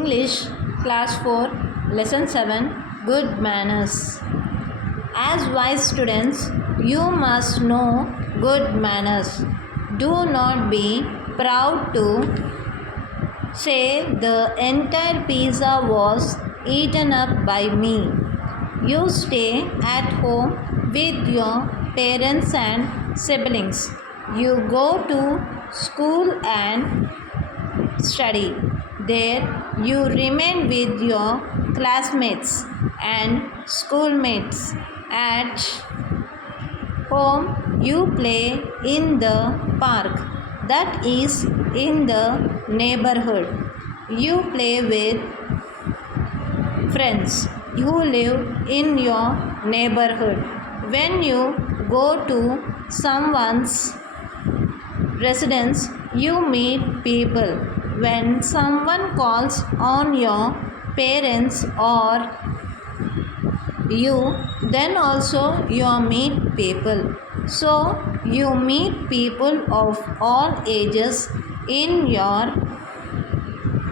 English Class 4 Lesson 7 Good Manners. As wise students, you must know good manners. Do not be proud to say the entire pizza was eaten up by me. You stay at home with your parents and siblings. You go to school and study. There you remain with your classmates and schoolmates. At home you play in the park, that is in the neighborhood. You play with friends who live in your neighborhood. When you go to someone's residence, you meet people. When someone calls on your parents or you, then also you meet people. So you meet people of all ages in your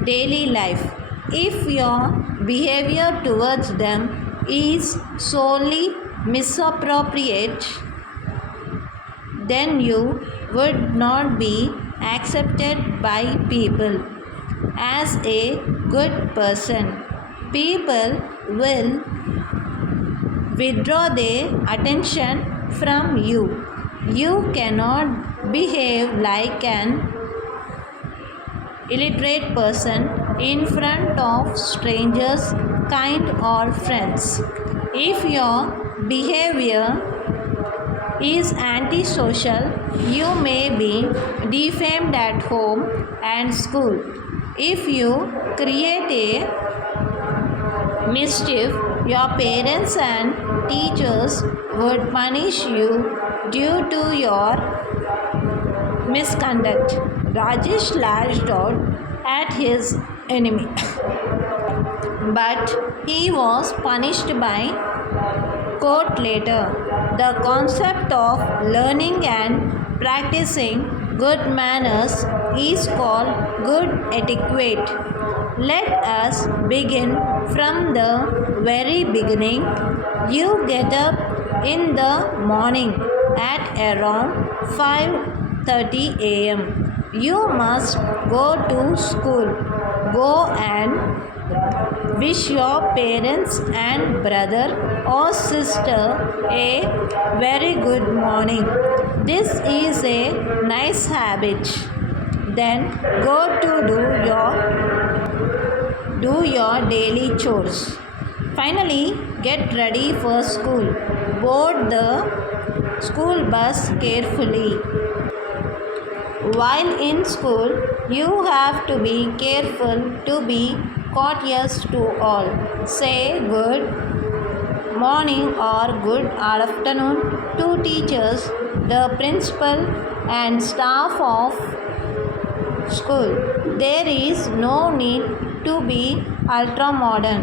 daily life. If your behavior towards them is solely misappropriate, then you would not be accepted by people as a good person. People will withdraw their attention from you. You cannot behave like an illiterate person in front of strangers, kind or friends. If your behavior is antisocial, you may be defamed at home and school. If you create a mischief, your parents and teachers would punish you due to your misconduct. Rajesh lashed out at his enemy, but he was punished by court later. The concept of learning and practicing good manners is called good etiquette. Let us begin from the very beginning. You get up in the morning at around 5:30 a.m. You must go to school. Go and wish your parents and brother or sister a very good morning. This is a nice habit. Then go to do your daily chores. Finally, get ready for school. Board the school bus carefully. While in school, you have to be careful to be courteous to all. Say good morning or good afternoon to teachers, the principal and staff of school. There is no need to be ultra modern.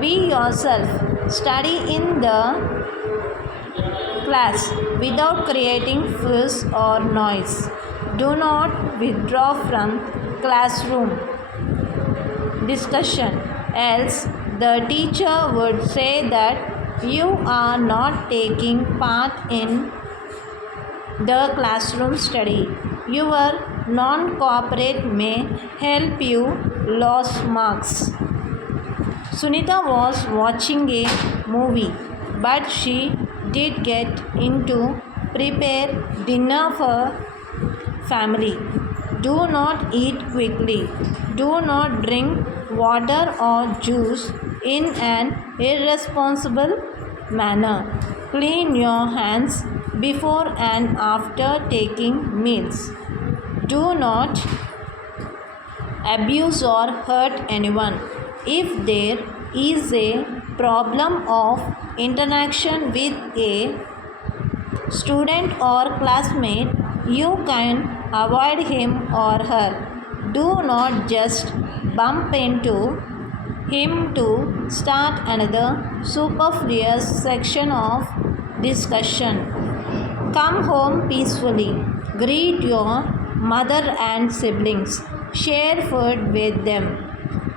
Be yourself. Study in the class without creating fuss or noise. Do not withdraw from classroom discussion, else the teacher would say that you are not taking part in the classroom study. Your non-cooperate may help you lose marks. Sunita was watching a movie, but she did get into prepare dinner for family. Do not eat quickly. Do not drink water or juice in an irresponsible manner. Clean your hands before and after taking meals. Do not abuse or hurt anyone. If there is a problem of interaction with a student or classmate, you can avoid him or her. Do not just bump into him to start another superfluous section of discussion. Come home peacefully. Greet your mother and siblings. Share food with them.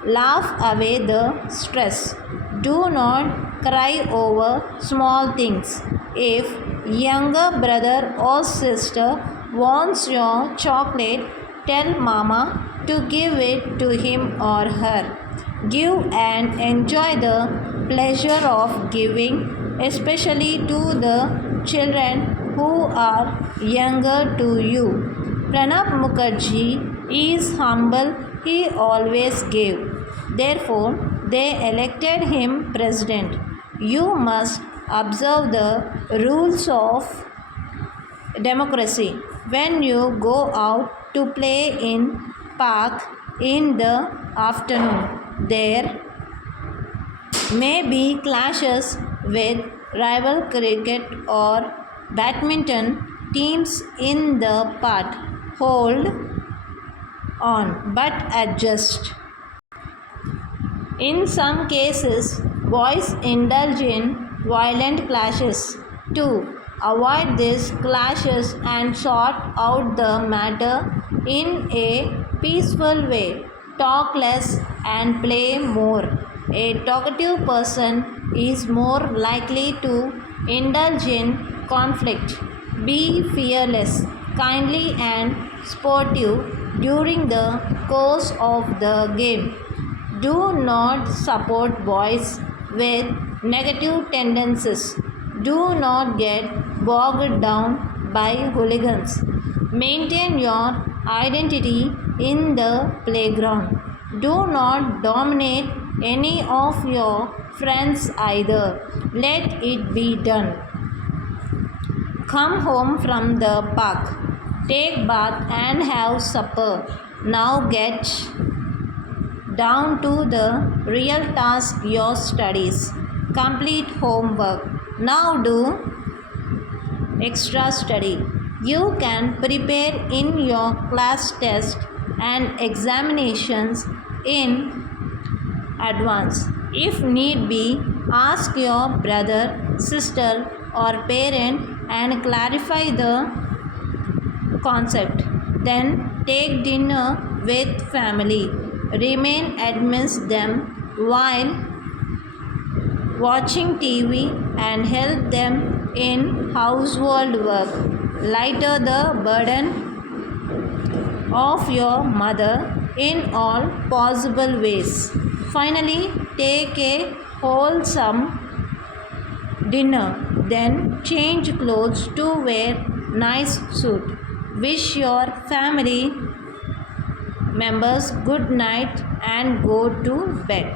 Laugh away the stress. Do not cry over small things. If younger brother or sister wants your chocolate, tell mama to give it to him or her. Give and enjoy the pleasure of giving, especially to the children who are younger to you. Pranab Mukherjee is humble, he always gave. Therefore, they elected him president. You must observe the rules of democracy. When you go out to play in park in the afternoon, there may be clashes with rival cricket or badminton teams in the part. Hold on, but adjust. In some cases, boys indulge in violent clashes. To avoid these clashes and sort out the matter in a peaceful way, talk less and play more. A talkative person is more likely to indulge in conflict. Be fearless, kindly, and sportive during the course of the game. Do not support boys with negative tendencies. Do not get bogged down by hooligans. Maintain your identity in the playground. Do not dominate any of your friends either. Let it be done. Come home from the park. Take bath and have supper. Now get down to the real task, your studies. Complete homework. Now do extra study. You can prepare in your class test and examinations in advance. If need be, ask your brother, sister, or parent and clarify the concept. Then take dinner with family. Remain amidst them while watching TV and help them in household work. Lighter the burden of your mother in all possible ways. Finally, take a wholesome dinner, then change clothes to wear nice suit. Wish your family members good night and go to bed.